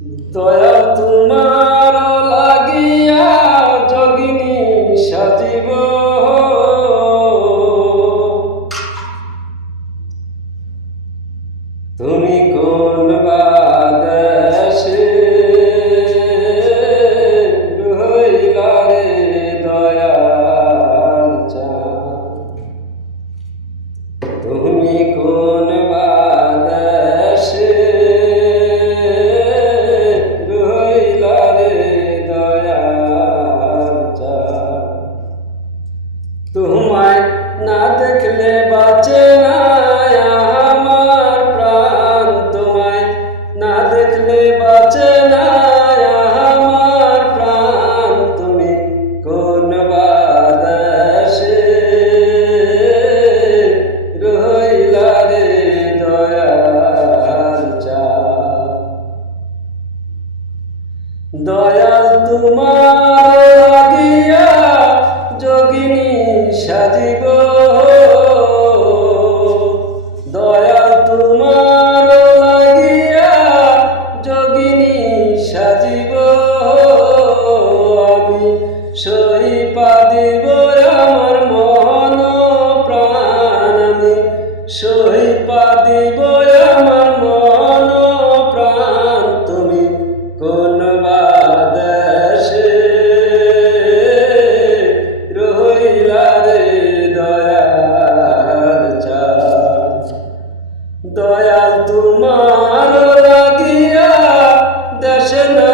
দয়া তোমার লাগিয়া যোগিনী সাজিব, তুমি কোন বাদেশে রহিলা রে দয়াল চাঁদ, তুমি কোন বাদেশে রহিলা রে দয়াল চাঁদ। তোমায় না দেখলে বাঁচে না আমার প্রাণ, তোমায় না দেখলে বাঁচে না আমার প্রাণ, তুমি কোন বাদেশে রহিলা রে দয়াল চাঁদ। দয়াল তোমার লাগিয়া যোগিনী সাজিব, দয়াল তোমার লাগিয়া যোগিনী সাজিব, আমি সহিপা দিব আমার মন প্রাণ, আমি সহিপা দিব আমার মন প্রাণ, তুমি কোন বাদেশে রহিলা রে দয়াল চাঁদ। দয়াল তোমার লাগিয়া দেশে না